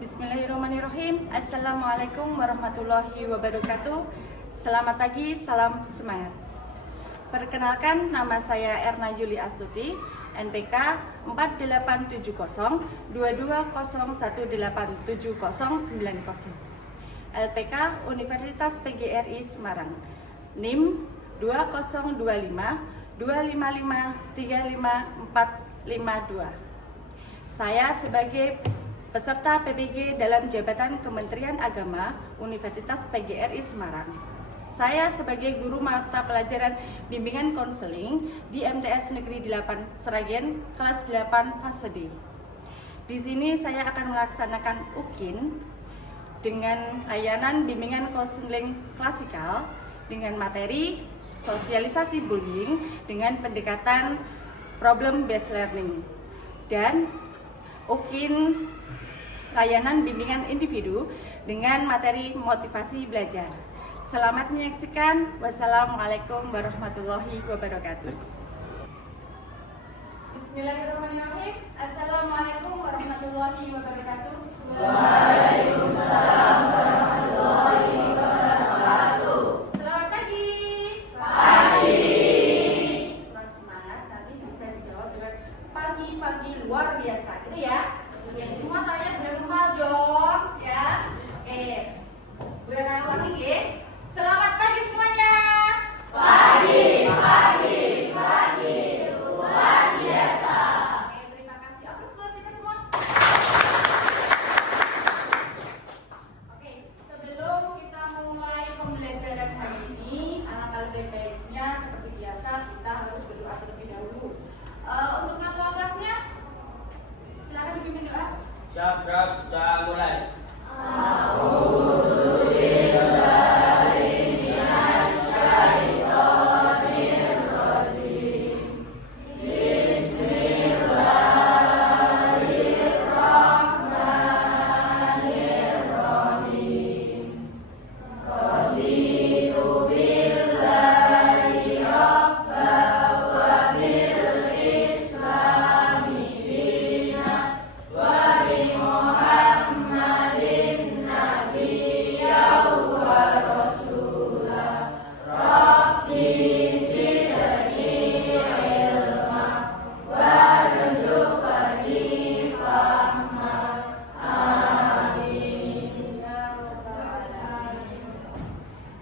Bismillahirrahmanirrahim. Assalamualaikum warahmatullahi wabarakatuh. Selamat pagi, salam semangat. Perkenalkan, nama saya Erna Yuli Astuti, NPK 48802201187090, LPK Universitas PGRI Semarang, NIM 202525535452. Saya sebagai peserta PPG dalam jabatan Kementerian Agama Universitas PGRI Semarang. Saya sebagai guru mata pelajaran bimbingan konseling di MTS Negeri 8 Sragen kelas 8 fase D. Di sini saya akan melaksanakan UKIN dengan layanan bimbingan konseling klasikal dengan materi sosialisasi bullying dengan pendekatan problem based learning, dan UKIN layanan bimbingan individu dengan materi motivasi belajar. Selamat menyaksikan. Wassalamualaikum warahmatullahi wabarakatuh. Bismillahirrahmanirrahim. Assalamualaikum warahmatullahi wabarakatuh. Waalaikumsalam warahmatullahi wabarakatuh. Selamat pagi. Pagi. Kurang semangat, nanti bisa dijawab dengan pagi-pagi luar biasa, gitu ya. Ya, semua tanya berempal dong, ya. Oke, gue ulang lagi. Selamat pagi semuanya. Pagi, luar biasa. Oke, terima kasih. Aplaus buat kita semua. Oke, sebelum kita mulai pembelajaran hari ini, alangkah lebih baiknya seperti biasa kita harus berdoa terlebih dahulu. Untuk ketua kelasnya, silakan dipimpin doa. Siap, sudah mulai.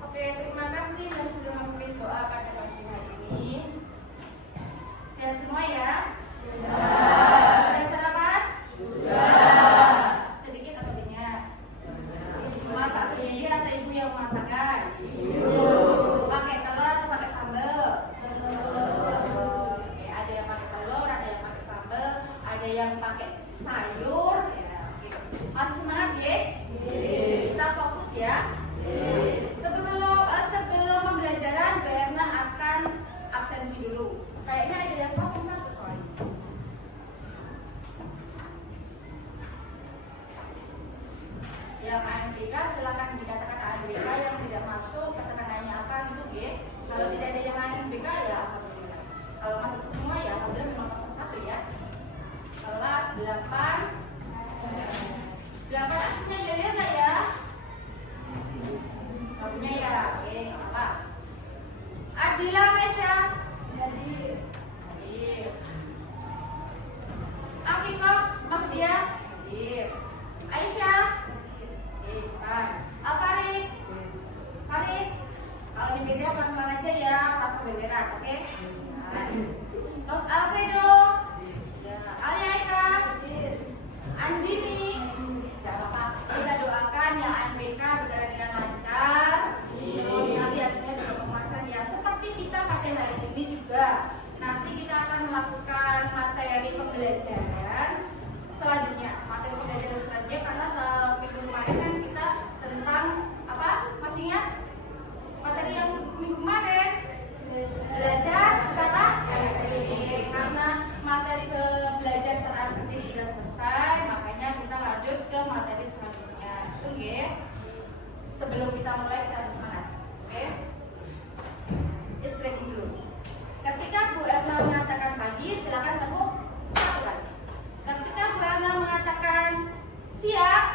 Oke, terima kasih dan sudah memimpin doa pada pagi hari ini. Sehat semua ya? Sudah sarapan? Sedikit atau banyak? Masak sendiri atau ibu yang memasakkan? Pakai telur atau pakai sambal? Oke, ada yang pakai telur, ada yang pakai sambal, ada yang pakai sayur. Ya, oke. Masih semangat ya? Kita fokus ya. Sebelum pembelajaran, Mbak Erna akan absensi dulu. Kayaknya ada yang kosong satu soalnya. Yang ANBK silakan dikatakan ANBK, yang tidak masuk katakan nanya apa gitu ya. Kalau tidak ada yang ANBK ya alhamdulillah. Kalau masuk semua ya alhamdulillah memang kosong satu ya. Kelas 8. 8 akhirnya ya lihat nggak ya? Nggak punya ya? Oke, nggak apa-apa. Adila Mesya? Hadir. Afikoh Mahdia? Hadir. Aisyah? Hadir. Alfarid? Farid? Kalau di beda pelan-pelan aja ya, pasang bendera, oke? Los Alfredo? Alia Eka? Andini? Tidak apa-apa. Kita doakan ya ANBK berjalan dengan lancar. Terus nanti hasilnya juga memuaskan ya. Seperti kita pada hari ini juga. Nanti kita akan melakukan materi pembelajaran selanjutnya. Materi pembelajaran selanjutnya karena minggu kemarin kan kita tentang apa? Masih ingat? Materi yang minggu kemarin belajar secara efektif. Karena materi belajar secara efektif sudah selesai, makanya kita lanjut ke materi selanjutnya. Itu ya. Sebelum kita mulai kita harus semangat. Oke? Breaking dulu. Ketika Bu Erna mengatakan pagi, silakan tepuk satu kali. Ketika Bu Erna mengatakan siang,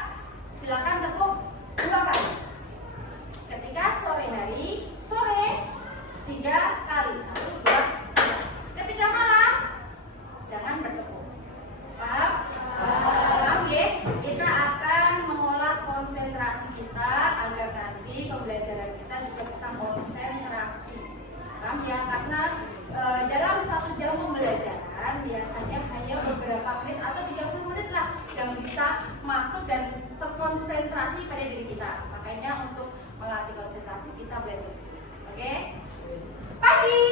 bisa masuk dan terkonsentrasi pada diri kita. Makanya untuk melatih konsentrasi kita belajar. Oke? Pagi.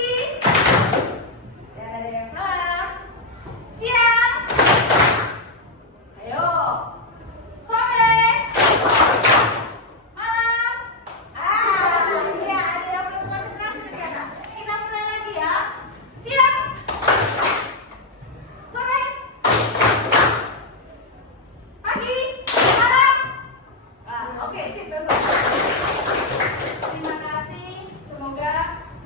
Jangan ada yang salah. Siang. Ayo. Sore. Malam. Iya, ada yang belum konsentrasi ternyata. Kita mulai lagi ya. Siang. Sore. Pagi. Malam. Oke, sip, bagus. Terima kasih. Semoga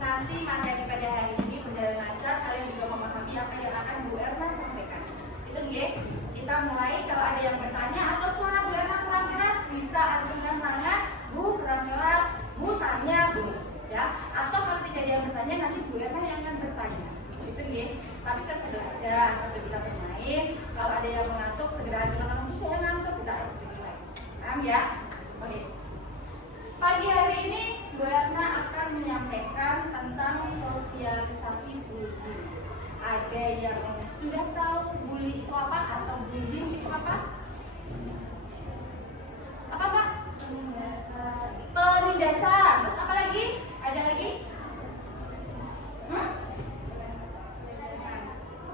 nanti materi pada hari ini berjalan lancar. Kalian juga memahami apa yang akan Bu Erna sampaikan. Itu nggih. Kita mulai. Kalau ada yang bertanya atau suara Bu Erna kurang keras, bisa acungkan tangan. Bu kurang keras. Bu tanya, Bu. Ya. Atau kalau tidak ada yang bertanya, nanti Bu Erna yang akan bertanya. Itu nggih. Tapi kan segera aja sambil kita bermain. Kalau ada yang mengantuk, segera acungkan tangan. Bu, saya ngantuk. Kita seperti lain. Paham ya? Oke. Pagi hari ini Bu Erna akan menyampaikan tentang sosialisasi bullying. Ada yang sudah tahu bully itu apa atau bullying itu apa? Apa Pak? Penindasan. Terus apa lagi? Ada lagi?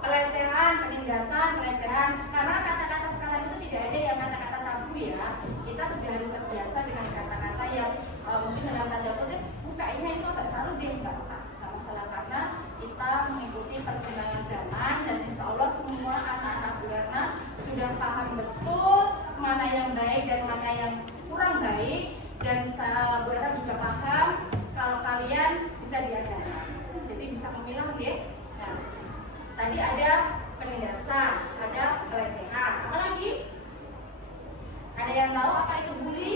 Pelecehan, penindasan, pelecehan. Karena kata-kata sekarang itu tidak ada yang kata-kata tabu ya. Kita sudah harus terbiasa dengan kata-kata yang mungkin dalam tanda kutip kayaknya itu agak saru deh, nggak apa-apa, nggak masalah, karena kita mengikuti perkembangan zaman dan insya Allah semua anak-anak Bu Erna sudah paham betul mana yang baik dan mana yang kurang baik, dan Bu Erna juga paham kalau kalian bisa diajarkan, jadi bisa memilah ya. Nah, tadi ada penindasan, ada pelecehan, apa lagi? Ada yang tahu apa itu bully?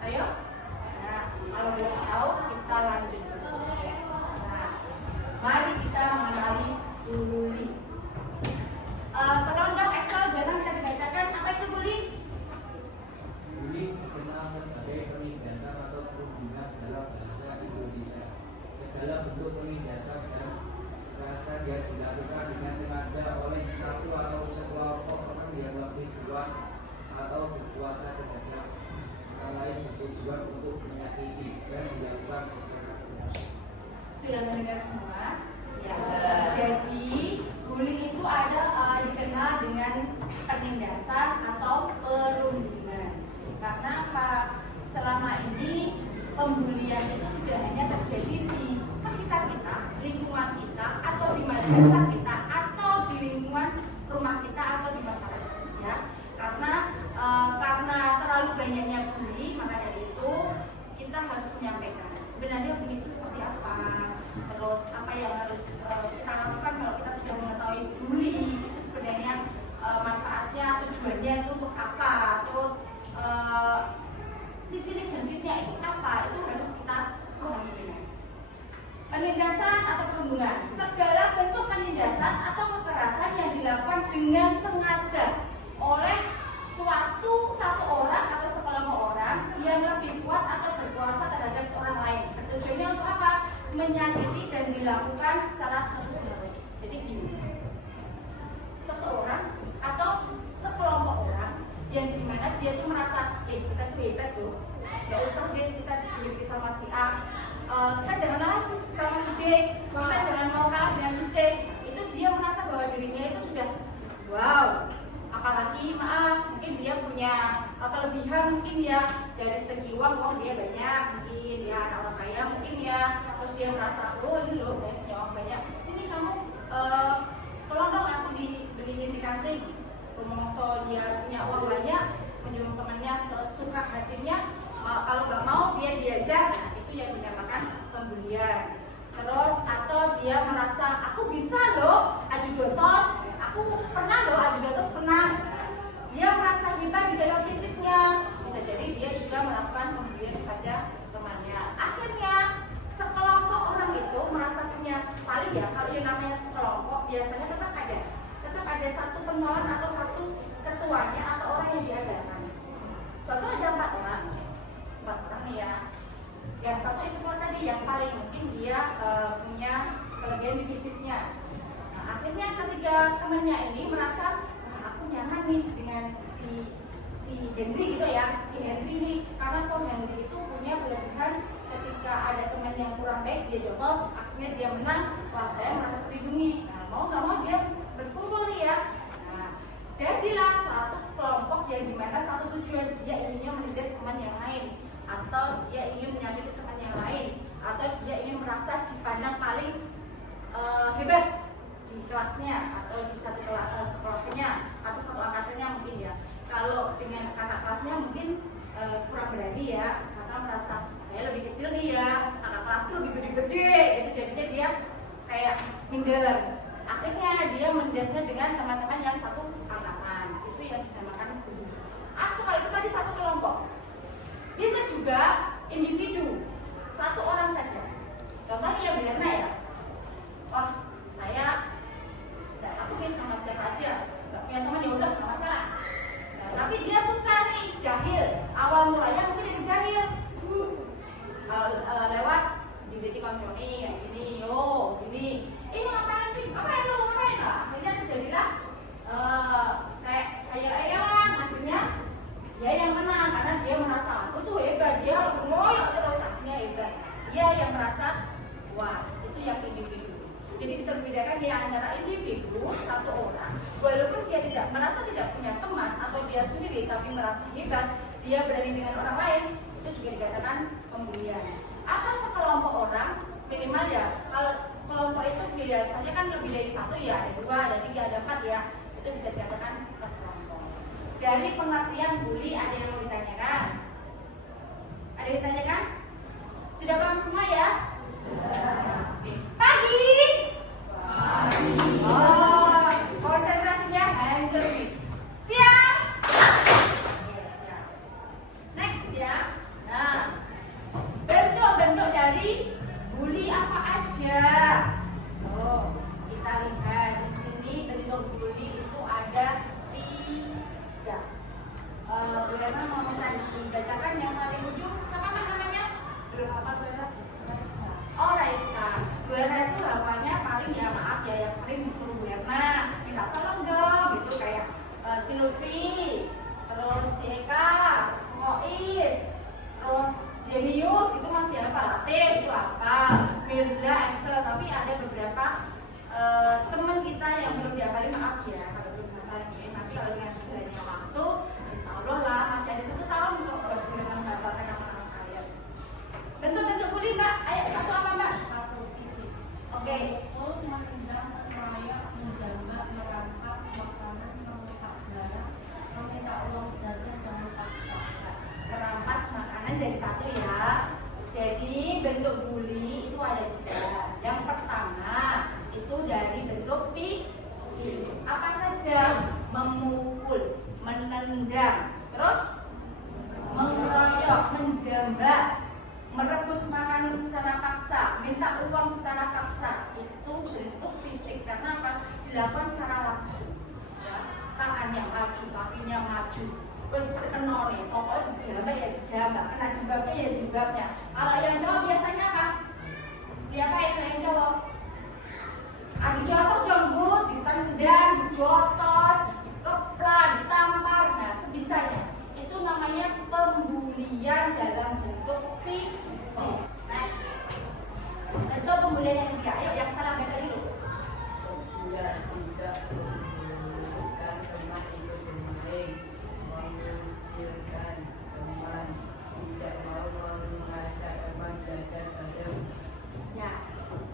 Ayo. Nah, kalau belum tahu kita lanjut. Nah, mari kita mengenali bully. Tolong dong Excel, jangan kita dibacakan apa itu bully? Bully dikenal sebagai penindasan atau perundungan dalam bahasa Indonesia. Segala bentuk penindasan dan kekerasan yang dilakukan dengan sengaja oleh satu atau sekelompok orang yang lebih kuat atau berkuasa terhadap orang lain bertujuan untuk menyakiti dan dilakukan secara emosi. Sudah mendengar semua? Ya. Jadi bullying itu ada dikenal dengan penindasan atau perundungan. Karena apa? Selama ini pembulian itu tidak hanya terjadi di sekitar kita, lingkungan kita, atau di madrasah kita, atau di lingkungan rumah kita, atau di masyarakat, ya. Karena terlalu banyaknya bully, maka dari itu kita harus menyampaikan sebenarnya bully itu seperti apa, terus apa yang harus kita lakukan kalau kita sudah mengetahui bully itu sebenarnya manfaatnya, tujuannya itu untuk apa, terus sisi negatifnya itu apa, itu harus kita pahami benar. Penindasan atau perundungan, segala bentuk penindasan atau kekerasan yang dilakukan dengan sengaja oleh satu orang atau sekelompok orang yang lebih kuat atau berkuasa terhadap orang lain. Tujuannya untuk apa? Menyakiti dan dilakukan secara terus-menerus. Jadi gini, seseorang atau sekelompok orang yang dimana dia tuh merasa kita tuh hebat tuh, gak usah deh kita dibeli sama si A, kita jangan kalah sama si B, kita jangan mau kalah dengan si C. Itu dia merasa bahwa dirinya itu sudah wow. Apalagi maaf, mungkin dia punya kelebihan mungkin ya dari segi uang dia banyak, mungkin ya orang kaya mungkin ya, terus dia merasa oh ini loh saya punya uang banyak, sini kamu tolong dong aku dibeliin di kantin. Rumongso dia punya uang banyak, menyuruh temannya sesuka hatinya, kalau nggak mau dia diajar, nah, itu yang dinamakan pembulian. Terus atau dia merasa aku bisa loh aju dotos, aku pernah loh aju dotos pernah. Dia merasa hebat di dalam fisiknya, bisa jadi dia juga melakukan pembulian kepada temannya. Akhirnya sekelompok orang itu merasa punya, paling ya kalau yang namanya sekelompok biasanya tetap ada satu penolong atau satu ketuanya atau orang yang diadakan. Contoh ada 4 orang nih ya. Yang satu itu tadi yang paling mungkin dia punya kelebihan di fisiknya. Nah, akhirnya ketiga temannya ini merasa Henry gitu ya, si Henry nih, karena kok Henry itu punya kelebihan ketika ada teman yang kurang baik dia jotos, akhirnya dia menang, wah saya merasa terlindungi. Nah mau nggak mau dia berkumpul nih ya. Nah jadilah satu kelompok yang dimana satu tujuan dia inginnya menindas teman yang lain, atau dia ingin menyakiti teman yang lain, atau dia ingin merasa dipandang paling hebat di kelasnya atau di satu sekolahnya atau satu angkatannya mungkin ya. Kalau dengan kakak kelasnya mungkin kurang berani ya, karena merasa saya lebih kecil nih ya, kakak kelasku lebih gede-gede, itu jadinya dia kayak minder. Akhirnya dia mendasnya dengan teman-teman yang satu angkatan, itu yang dinamakan bully. Atau kalau itu tadi satu kelompok, bisa juga individu, satu orang saja. Contohnya ya Berna ya, wah saya nggak takut nih sama siapa aja, nggak punya teman ya udah nggak masalah. Nah, tapi dia suka nih jahil, awal mulanya mungkin dia jahil, lewat jadi konfirmasi kayak gini, oh gini, ngapain sih, ngapain lu, ngapain lah, akhirnya terjadilah kayak ayel-ayelan, akhirnya dia yang menang karena dia merasa aku tuh hebat, dia ngoyok terus akhirnya hebat, dia yang merasa wah itu yang individu. Jadi bisa membedakan dia antara individu satu orang, walaupun dia tidak merasa tidak punya teman atau dia sendiri tapi merasa hebat, dia berani dengan orang lain, itu juga dikatakan pembulian. Atau sekelompok orang, minimal ya, kalau kelompok itu biasanya kan lebih dari satu ya, ada 2, ada 3, ada 4 ya, itu bisa dikatakan kelompok. Dari pengertian bully ada yang mau ditanyakan? Ada yang ditanyakan? Sudah paham semua ya? Pagi. Oh, konsentrasinya hancur nih. Siap? Siap. Next ya. Nah, bentuk-bentuk dari bully apa aja? Oh, kita lihat di sini bentuk bully itu ada 3. Bagaimana mau minta dibacakan yang paling ujung? Siapa namanya? Belum apa Oh Raisa. Bu Erna itu hawanya paling ya maaf ya yang sering disuruh Bu Erna minta tolong dong gitu kayak si Lutfi, terus si Eka, Mois, terus Jenius itu masih apa, Latif itu apa, Mirza, Excel, tapi ada beberapa teman kita yang belum dihafalin maaf ya kalau belum dihafalin. Nanti kalau dengan berjalannya waktu, insya Allah lah masih ada 1 tahun untuk dengan menghafalkan nama-nama kalian. Bentuk-bentuk bully Mbak, ayo satu apa Mbak? Satu fisik. Oke. Mukul, menendang, mengeroyok, menjambak, merampas makanan, merusak barang, meminta uang jajan dan memaksakan. Merampas makanan jadi 1 ya. Jadi bentuk bully itu ada 3. Yang pertama itu dari bentuk fisik. Apa saja? Memukul, menendang, terus mengeroyok, menjambak, merebut makanan secara paksa, minta uang secara paksa, itu bentuk fisik. Karena apa? Dilakukan secara langsung ya. Tangannya maju, kakinya maju, terus kena nih, pokoknya dijambak ya dijambak, kena jambaknya ya jambaknya. Kalau yang jawab biasanya apa? Diapain yang jawab? Adu jotos dong Bu, ditendang, dijotos, dikeplan, ditampar, nah sebisanya. Itu namanya pembulian dalam bentuk fisik. Next. Bentuk pembulian yang 3. Ayo yang salah baca dulu. Sosial tidak menunjukkan teman itu bermain, mengucilkan teman, tidak mau mengajak teman belajar bareng. Ya,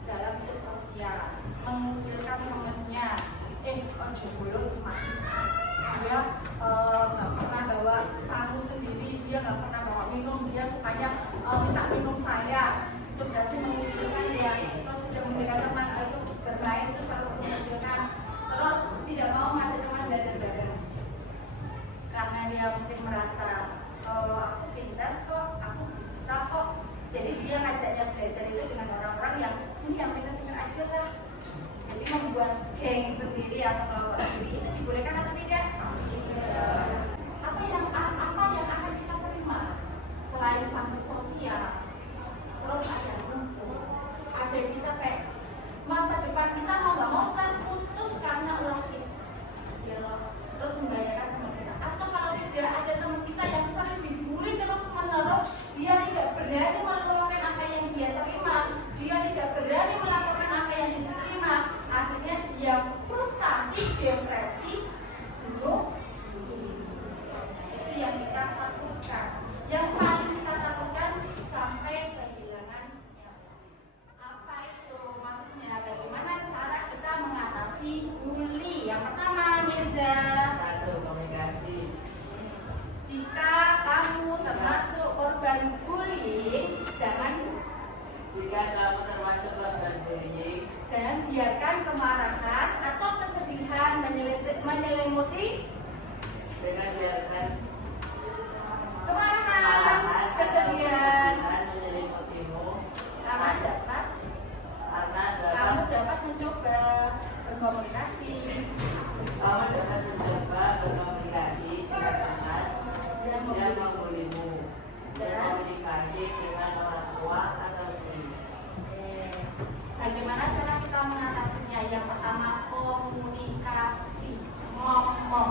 dalam bentuk sosial, mengucilkan temannya. Ojo bolos sih Mas. Dia nggak pernah bawa sangu sendiri, dia nggak pernah bawa minum, dia sukanya minta minum saya. Itu berarti mengucilkan dia. Terus tidak memberikan teman itu bermain, itu salah satu mengucilkan. Terus tidak mau ngajak teman belajar bareng karena dia mungkin merasa aku pintar kok, aku bisa kok. Jadi dia ngajaknya belajar itu dengan orang-orang yang sini yang pintar-pintar aja lah. Jadi membuat geng sendiri atau kelompok sendiri itu dibolehkan atau tidak? Apa yang akan kita terima selain sanksi sosial? Terus ada yang bisa kayak masa depan kita mau nggak mau terputus karena ulah kita. Ya, terus membayangkan teman kita. Atau kalau tidak ada teman kita menyelimuti dengan biarkan kemarahan, kesedihan, menyelimutimu karena dapat kamu dapat mencoba berkomunikasi kamu dapat mencoba berkomunikasi dengan teman yang membulimu dan komunikasi dengan orang tua atau guru. Bagaimana cara kita mengatasinya? Yang pertama, komunikasi. Ngomong,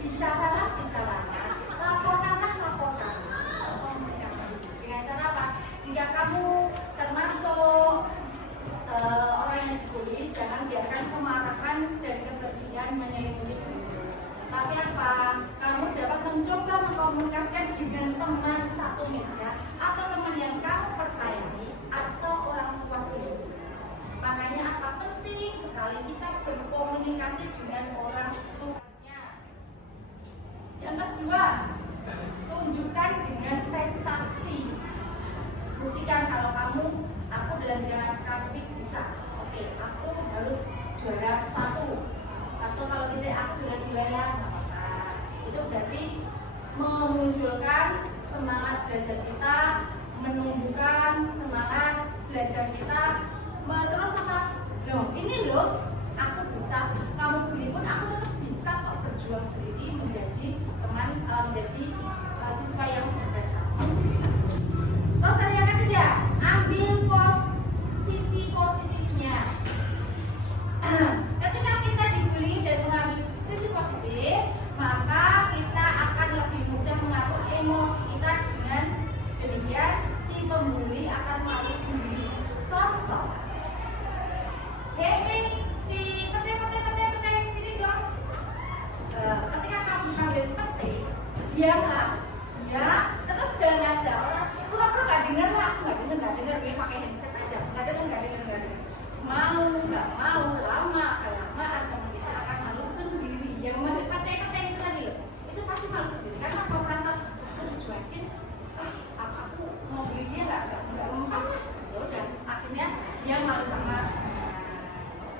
bicaralah, laporkanlah. Komunikasi. Dengan cara apa? Jika kamu termasuk orang yang dibully, jangan biarkan kemarahan dan kesedihan menyelimuti dirimu. Tapi apa? Kamu dapat mencoba mengkomunikasikan dengan teman satu meja atau teman yang kamu percayai atau orang tua dulu. Makanya apa penting sekali kita berkomunikasi dengan orang tuanya. Yang kedua, tunjukkan dengan prestasi. Buktikan kalau aku dalam bidang akademik bisa. Oke, aku harus juara 1. Atau kalau tidak aku juara 2 ya. Itu berarti memunculkan semangat belajar kita, menumbuhkan semangat belajar kita. Terus apa? Loh, ini loh, aku bisa. Kamu beli pun aku tetap bisa kok berjuang sendiri menjadi teman, menjadi siswa yang berprestasi. Bisa. Terus yang ketiga, ambil posisi positifnya. Ketika kita dibully dan mengambil sisi positif, maka kita akan lebih mudah mengatur emosi kita. Dengan demikian, si pembuli akan malu sendiri. Contoh, hei si pete sini dong. Ketika kamu sambil pete, dia tetap jalan aja. Orang pura-pura nggak dengar lah, nggak dengar dia pakai headset aja, nggak dengar. Mau nggak mau, lama kelamaan kamu kita akan malu sendiri. Yang masih pete itu tadi loh, itu pasti malu sendiri karena kamu merasa dicuekin. Aku mau beli dia nggak mempan lah. Ya udah, akhirnya dia malu sama.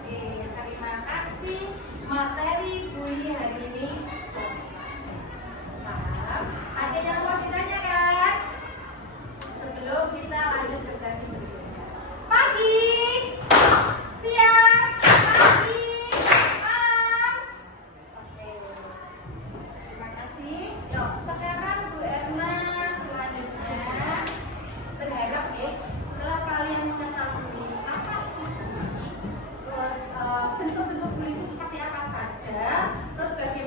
Terima kasih, materi bully hari ini selesai. Maaf, ada yang mau ditanyakan? Sebelum kita lanjut ke sesi berikutnya. Pagi, siang, pagi, malam. Oke, terima kasih. Yuk, sekarang Bu Erna selanjutnya berharap setelah kalian mengetahui apa itu bully, terus bentuk-bentuk bully itu seperti apa saja, terus bagaimana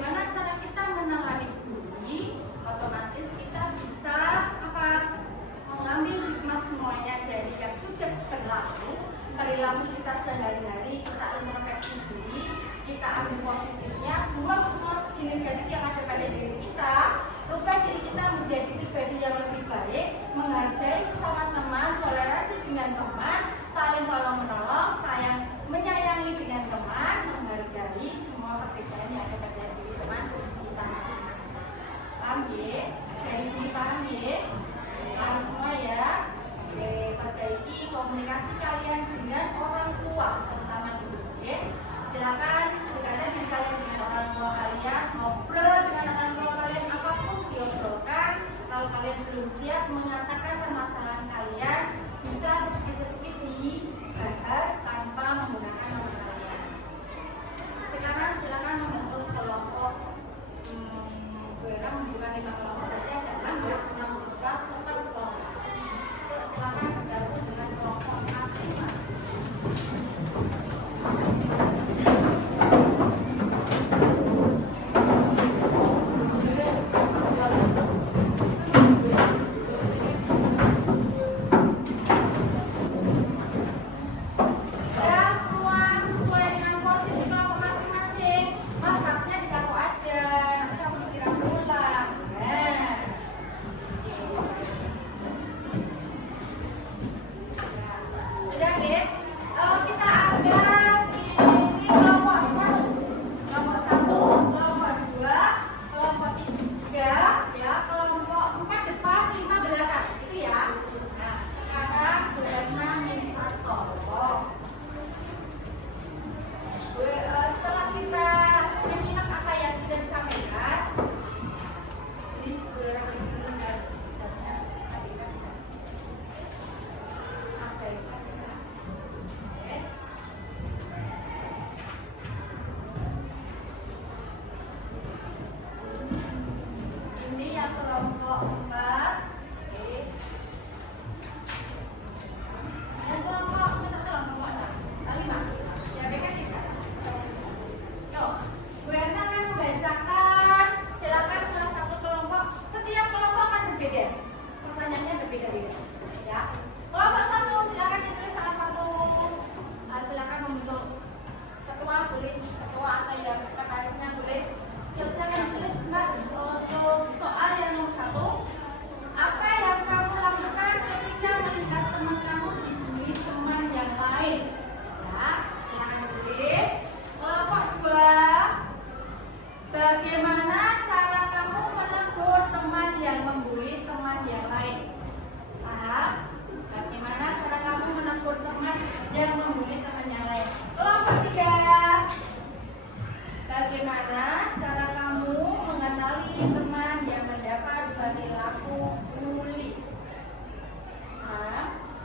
Bagaimana cara kamu mengenali teman yang mendapat perilaku bully?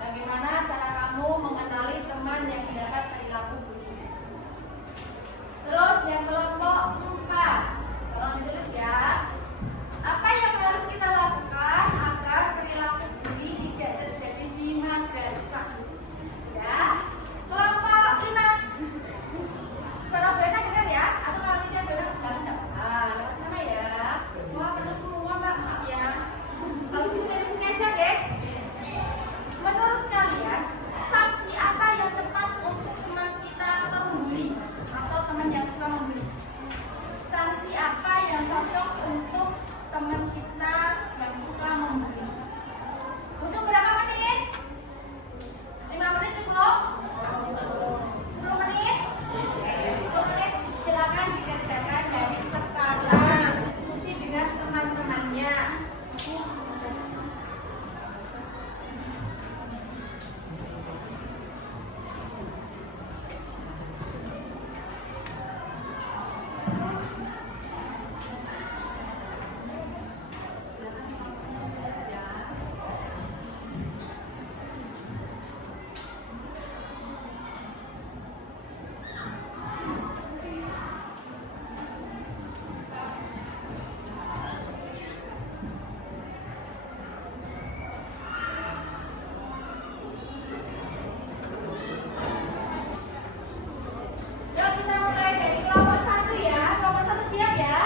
Bagaimana cara kamu mengenali teman yang mendapat perilaku bully? Terus yang kelompok 4, tolong ditulis ya. Apa yang harus kita lakukan agar perilaku bully tidak terjadi di madrasah? Sudah? Kelompok 5. Suara Bena dengar ya? Atau kalau tidak Bena enggak? Lewat mana ya? Wah, penuh semua Mbak, maaf ya. Kalau gitu dari sini aja, Dek. Menurut kalian, sanksi apa yang tepat untuk teman kita pembuli atau teman yang suka membuli? Sanksi apa yang cocok untuk teman kita yang suka membuli? Butuh berapa menit? 5 menit cukup? 10 menit? 10 menit silakan dikerjakan dari sekarang. Diskusi dengan teman-temannya. Yuk kita mulai dari kelompok 1 ya. Kelompok 1 siap ya?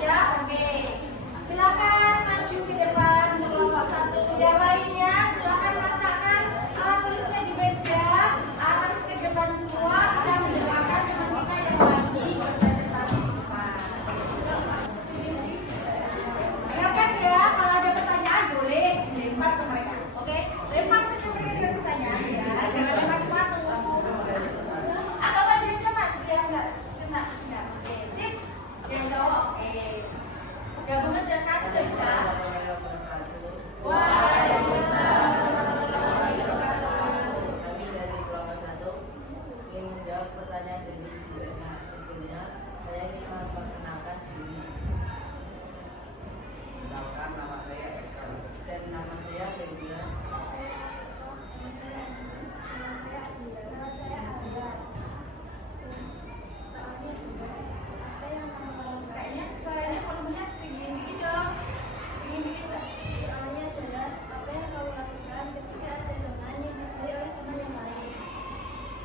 Ya, oke. Silakan maju ke depan untuk kelompok 1. Yang lainnya silakan meletakkan alat tulisnya di meja, arah ke depan semua. Kita mendoakan teman kita yang lagi berpresentasi di depan. Dengarkan ya, kalau ada pertanyaan boleh dilempar ke mereka. Oke? Lempar saja mereka dengan pertanyaan ya. Jangan lempar sepatu. Atau baju aja mas, biar nggak kena. Oke, sip. Yang cowok, oke. Gabungan dekat sudah bisa. Waalaikumsalam. Kami dari kelompok 1 ingin menjawab pertanyaan dari Bu Ena. Sebelumnya saya ingin memperkenalkan diri Kenalkan, nama saya Eksan. dan nama saya Febria. Kayaknya suaranya volumenya tinggi dikit dong. Tinggi dikit Mbak. Soalnya adalah apa yang kamu lakukan ketika ada teman yang dibully oleh teman yang lain.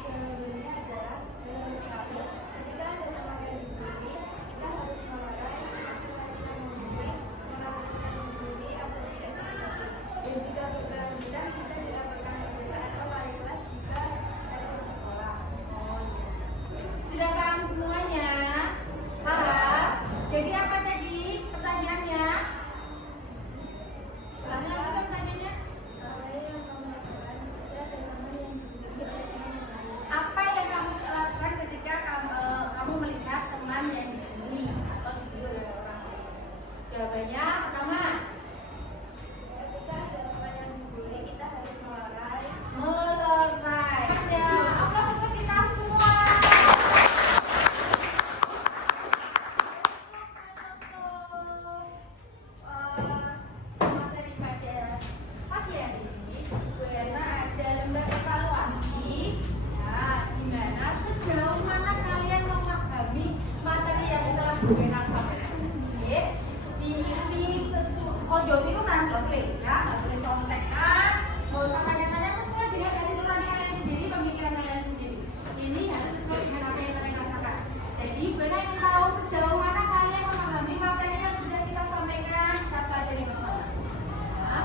Jawabannya adalah selalu kali ketika ada teman yang dibully, kita harus melawan setelah kita membuli, melakukan membuli atau tidak seperti. Dan jika berkelanjutan bisa dilakukan berbeda atau wali kelas jika ada di sekolah. Sudah paham semuanya? Paham? Jadi apa tadi pertanyaannya? Ulangi lagi Mbak pertanyaannya. Apa yang kamu lakukan ketika ada teman yang dibully oleh teman yang lain? Apa yang kamu lakukan ketika kamu melihat teman yang dibully atau dibully oleh orang lain? Jawabannya pertama, Ketika ada teman yang dibully, kita harus melerai. melerai. Ya, aplaus untuk kita semua. Materi pada pagi hari ini, Bu Ena ada lembaga evaluasi. Ya, di mana sejauh mana kalian memahami materi yang telah Bu Ena sampaikan. Oke, diisi sesuai. Ojo tiruran nggak boleh ya, nggak boleh contekan. Mau usah tanya-tanya, sesuai dengan hati nurani kalian sendiri, pemikiran kalian sendiri. Ini harus sesuai dengan apa yang kalian rasakan. Jadi Bu Ena ingin tahu sejauh mana kalian memahami materi yang sudah kita sampaikan, kita pelajari bersama. Ya.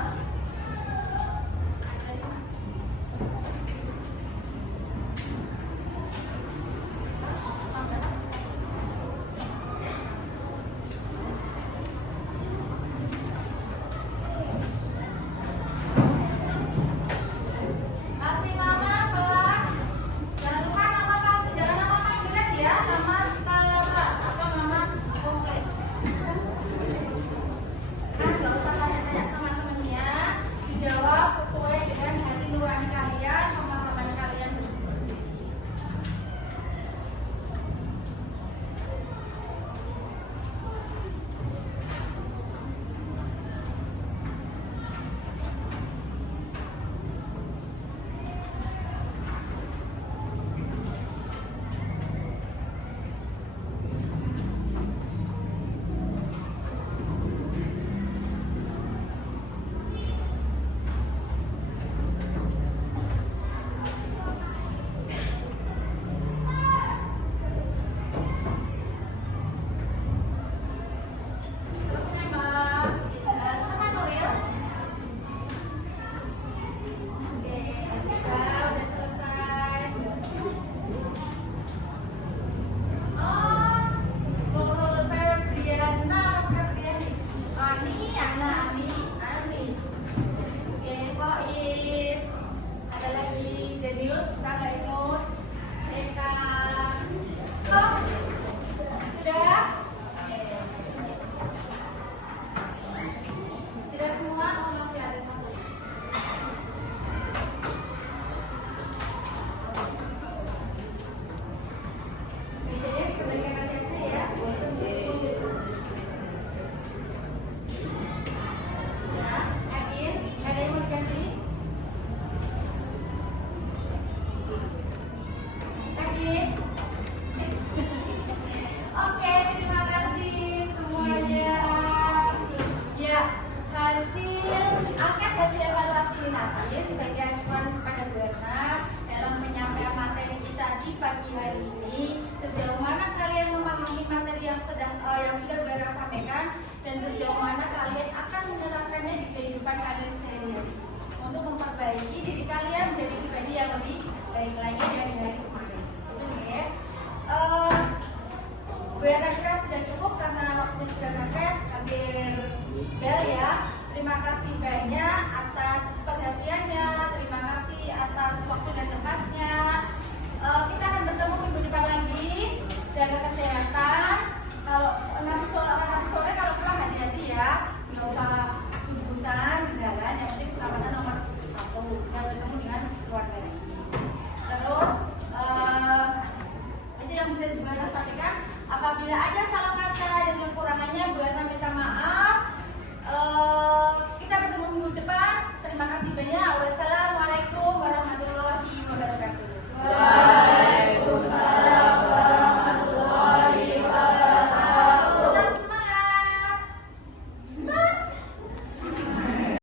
lebih baik lagi dari hari kemarin. Itu ya. Bu Yana kira sudah cukup karena waktunya sudah mepet. Ambil bel ya. Terima kasih banyak atas perhatiannya. Terima kasih atas waktu dan tempatnya. Kita akan bertemu minggu depan lagi. Jaga kesehatan. Kalau nanti sore kalau pulang hati-hati ya. Nggak usah hutan di jalan. Yang penting keselamatan nomor 1. Dan bertemu dengan keluarga lagi. Terus itu yang bisa juga sampaikan. Apabila ada